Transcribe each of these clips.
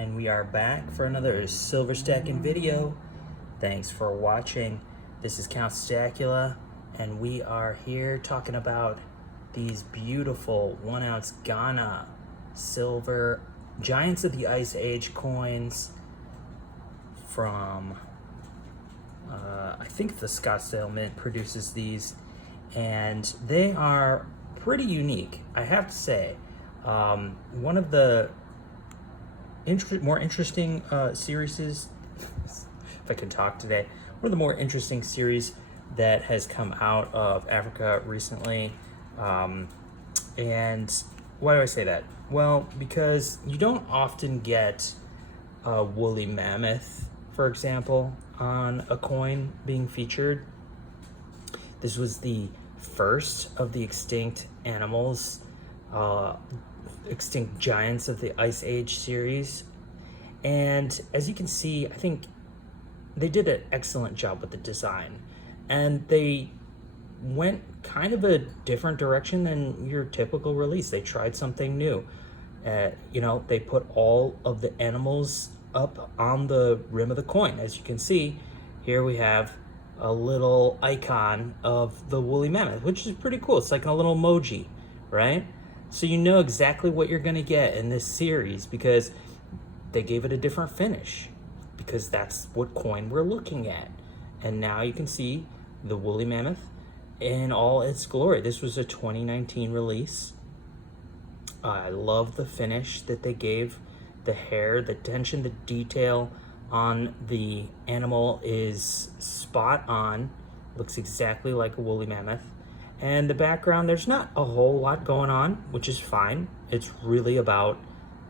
and we are back for another silver stacking video. Thanks for watching. This is Count Stacula, and we are here talking about these beautiful 1 ounce Ghana silver Giants of the Ice Age coins from I think the Scottsdale Mint produces these, and they are pretty unique, I have to say. One of the more interesting series, if I can talk today, one of the more interesting series that has come out of Africa recently. And why do I say that? Well, because you don't often get a woolly mammoth, for example, on a coin being featured. This was the first of the extinct animals, extinct giants of the Ice Age series. And as you can see, I think they did an excellent job with the design. And they went kind of a different direction than your typical release. They tried something new. They put all of the animals up on the rim of the coin. As you can see, here we have a little icon of the woolly mammoth, which is pretty cool. It's like a little emoji, right? So you know exactly what you're gonna get in this series because they gave it a different finish, because that's what coin we're looking at. And now you can see the woolly mammoth in all its glory. This was a 2019 release. I love the finish that they gave. The hair, the attention, the detail on the animal is spot on. Looks exactly like a woolly mammoth. And the background, there's not a whole lot going on, which is fine. It's really about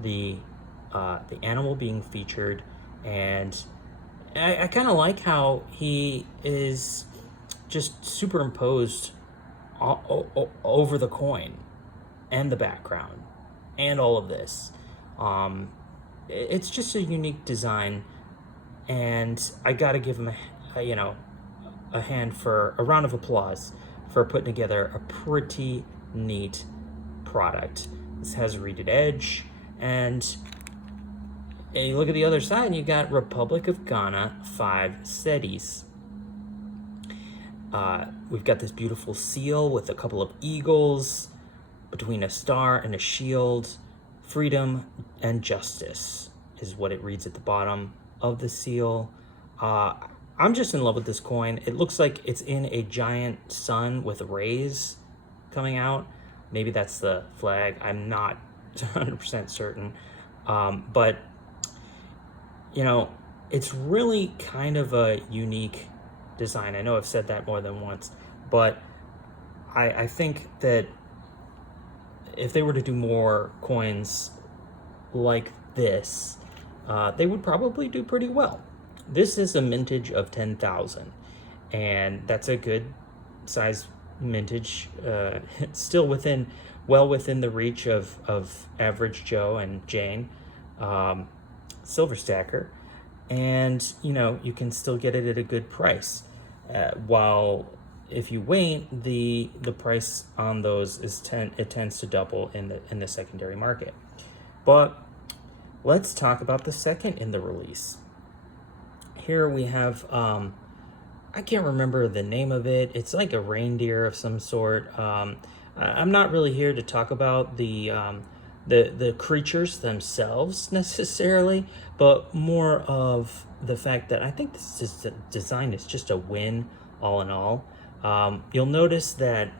the animal being featured. And I kind of like how he is just superimposed over the coin and the background and all of this. It's just a unique design, and I gotta give him a hand for a round of applause for putting together a pretty neat product. This has a reeded edge, and you look at the other side and you got Republic of Ghana 5 cedis. We've got this beautiful seal with a couple of eagles between a star and a shield. Freedom and justice is what it reads at the bottom of the seal. I'm just in love with this coin. It looks like it's in a giant sun with rays coming out. Maybe that's the flag. I'm not 100% certain. But, it's really kind of a unique design. I know I've said that more than once, but I think that if they were to do more coins like this, they would probably do pretty well. This is a mintage of 10,000, and that's a good size mintage. It's still well within the reach of average Joe and Jane, silver stacker, and you can still get it at a good price. While if you wait, the price on those it tends to double in the secondary market. But let's talk about the second in the release. Here we have I can't remember the name of it. It's like a reindeer of some sort. I'm not really here to talk about the creatures themselves necessarily, but more of the fact that I think this design is just a win all in all. You'll notice that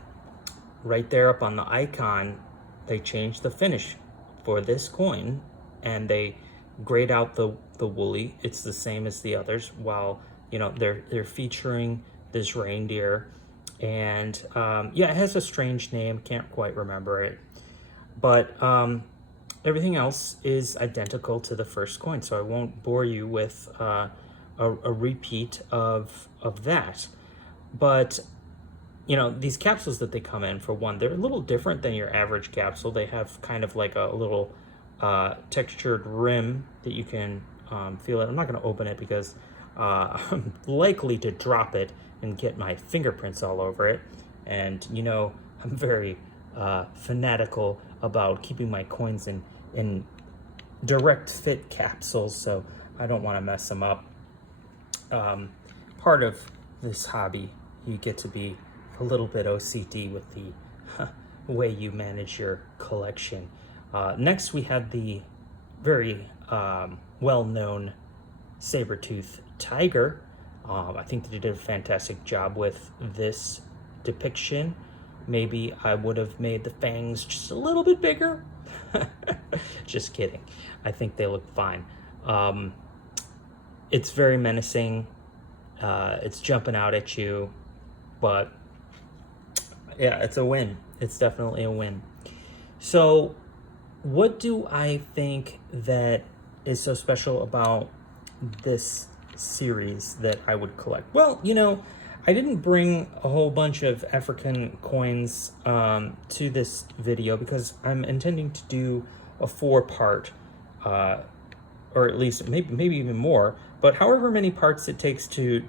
right there up on the icon, they changed the finish for this coin, and they grayed out the woolly. It's the same as the others, while they're featuring this reindeer, and it has a strange name, can't quite remember it, but everything else is identical to the first coin, so I won't bore you with a repeat of that. But these capsules that they come in, for one, they're a little different than your average capsule. They have kind of like a little textured rim that you can feel it. I'm not going to open it because I'm likely to drop it and get my fingerprints all over it. And I'm very fanatical about keeping my coins in direct fit capsules, so I don't want to mess them up. Part of this hobby, you get to be a little bit OCD with the way you manage your collection. Next, we have the very well-known saber-tooth tiger. I think they did a fantastic job with this depiction. Maybe I would have made the fangs just a little bit bigger. Just kidding. I think they look fine. It's very menacing. It's jumping out at you, but yeah, it's a win. It's definitely a win. So what do I think that is so special about this series that I would collect? Well, you know, I didn't bring a whole bunch of African coins to this video because I'm intending to do a 4-part, or at least maybe even more, but however many parts it takes to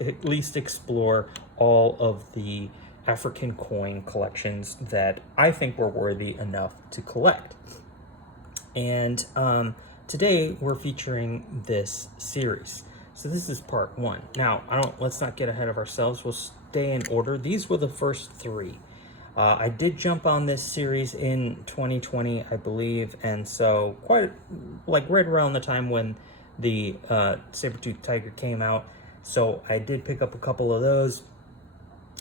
at least explore all of the African coin collections that I think were worthy enough to collect. And today we're featuring this series. So this is part 1. Now, let's not get ahead of ourselves. We'll stay in order. These were the first 3. I did jump on this series in 2020, I believe, and so quite like right around the time when the saber-tooth tiger came out. So I did pick up a couple of those.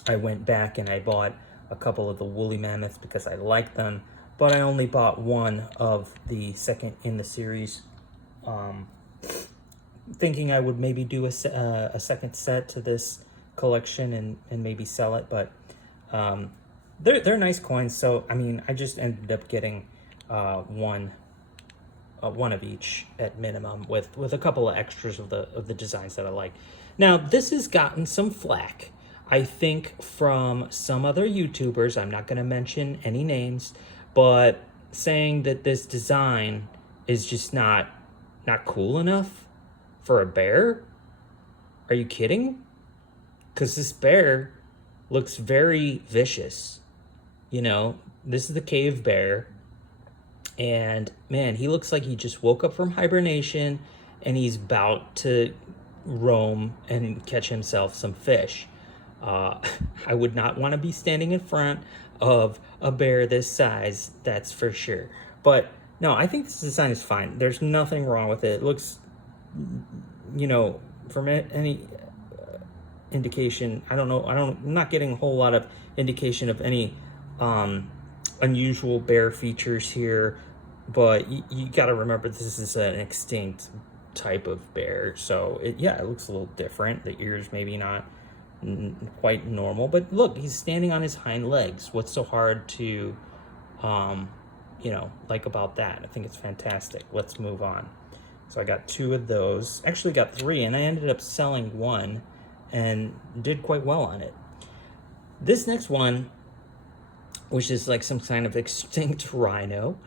I went back and I bought a couple of the woolly mammoths because I liked them, but I only bought one of the second in the series, thinking I would maybe do a second set to this collection and maybe sell it, but they're nice coins. So I mean, I just ended up getting one of each at minimum, with a couple of extras of the designs that I like. Now, this has gotten some flack, I think, from some other YouTubers. I'm not going to mention any names, but saying that this design is just not cool enough for a bear. Are you kidding? Because this bear looks very vicious. You know, this is the cave bear, and man, he looks like he just woke up from hibernation and he's about to roam and catch himself some fish. I would not want to be standing in front of a bear this size, that's for sure. But no, I think this design is fine. There's nothing wrong with it. It looks, you know, from any indication, I'm not getting a whole lot of indication of any unusual bear features here, but you got to remember this is an extinct type of bear, so it looks a little different. The ears maybe not quite normal, but look, he's standing on his hind legs. What's so hard to you know, like about that? I think it's fantastic. Let's move on. So I got 2 of those, actually got 3, and I ended up selling 1 and did quite well on it. This next one, which is like some kind of extinct rhino,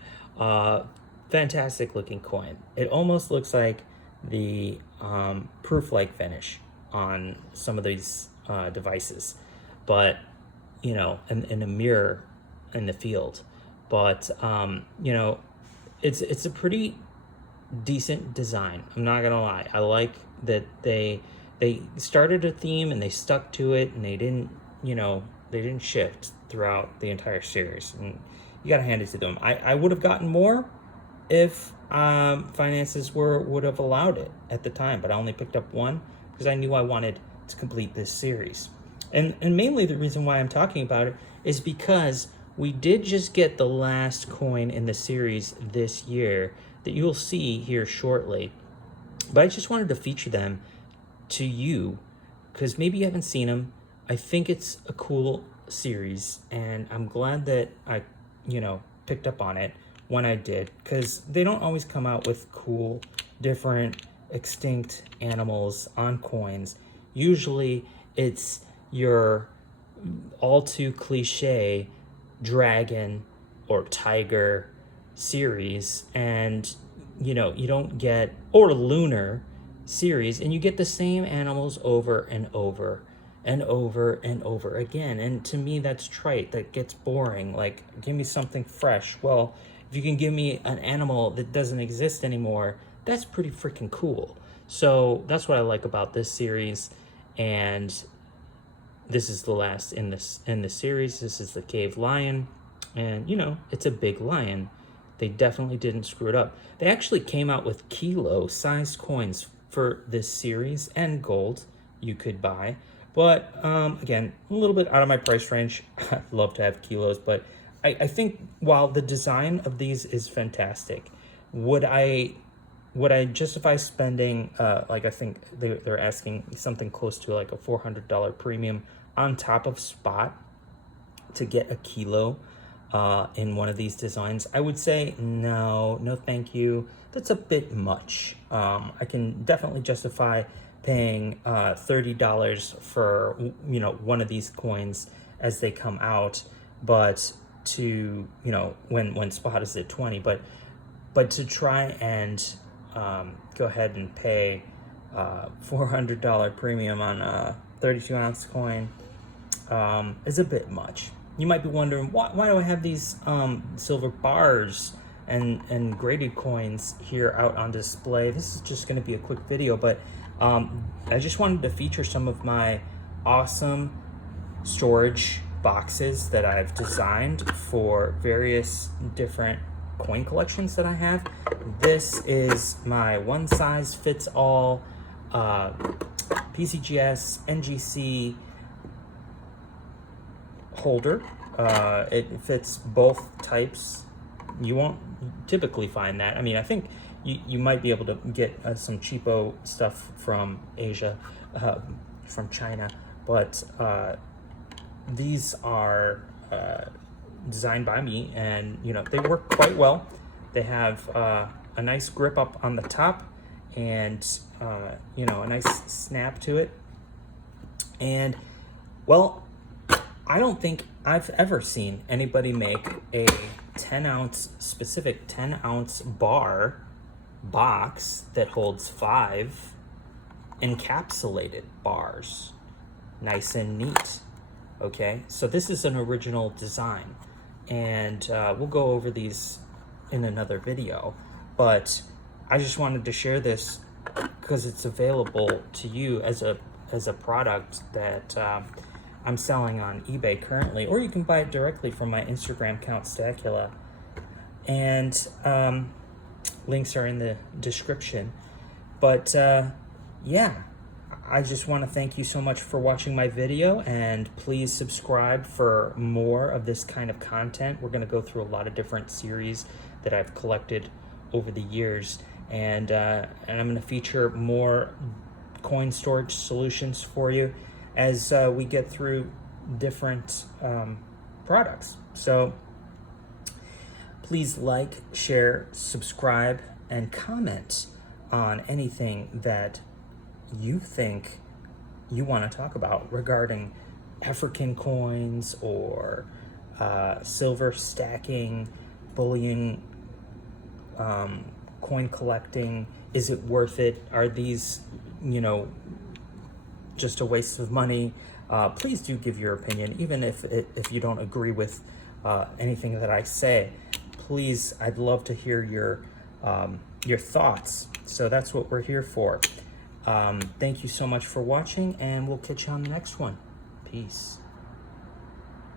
fantastic looking coin. It almost looks like the proof-like finish on some of these devices, but you know, in a mirror in the field. But you know, it's a pretty decent design. I'm not gonna lie. I like that they started a theme and they stuck to it, and they didn't shift throughout the entire series, and you gotta hand it to them. I would have gotten more if finances would have allowed it at the time, but I only picked up 1 because I knew I wanted to complete this series. And mainly the reason why I'm talking about it is because we did just get the last coin in the series this year that you'll see here shortly, but I just wanted to feature them to you because maybe you haven't seen them. I think it's a cool series, and I'm glad that I, you know, picked up on it when I did, because they don't always come out with cool, different, extinct animals on coins. Usually it's your all too cliche dragon or tiger series, and you know, you don't get, or lunar series, and you get the same animals over and over and over and over again. And to me, that's trite. That gets boring. Like, give me something fresh. Well, if you can give me an animal that doesn't exist anymore, that's pretty freaking cool. So that's what I like about this series. And this is the last in this series. This is the cave lion, and you know, it's a big lion. They definitely didn't screw it up. They actually came out with kilo-sized coins for this series, and gold you could buy. But again, a little bit out of my price range. I'd love to have kilos, but I think while the design of these is fantastic, would I justify spending, like I think they're asking something close to like a $400 premium on top of spot to get a kilo in one of these designs? I would say no thank you. That's a bit much. I can definitely justify paying $30 for, you know, one of these coins as they come out, but to, you know, when spot is at 20, but to try and go ahead and pay $400 premium on a 32-ounce coin is a bit much. You might be wondering, why do I have these silver bars and graded coins here out on display? This is just going to be a quick video, but I just wanted to feature some of my awesome storage boxes that I've designed for various different coin collections that I have. This is my one-size-fits-all PCGS NGC holder. It fits both types. You won't typically find that. I mean, I think you might be able to get some cheapo stuff from Asia, from China, but these are designed by me, and you know, they work quite well. They have a nice grip up on the top, and you know, a nice snap to it. And well, I don't think I've ever seen anybody make a 10-ounce specific 10-ounce bar box that holds 5 encapsulated bars, nice and neat. Okay, so this is an original design, and we'll go over these in another video, but I just wanted to share this because it's available to you as a product that I'm selling on eBay currently, or you can buy it directly from my Instagram account, Stacula, and links are in the description. But yeah, I just want to thank you so much for watching my video, and please subscribe for more of this kind of content. We're going to go through a lot of different series that I've collected over the years, and I'm going to feature more coin storage solutions for you as we get through different products. So please like, share, subscribe, and comment on anything that you think you want to talk about regarding African coins or silver stacking, bullion, coin collecting. Is it worth it? Are these, you know, just a waste of money? Please do give your opinion, even if you don't agree with anything that I say. Please, I'd love to hear your thoughts. So that's what we're here for. Thank you so much for watching, and we'll catch you on the next one. Peace.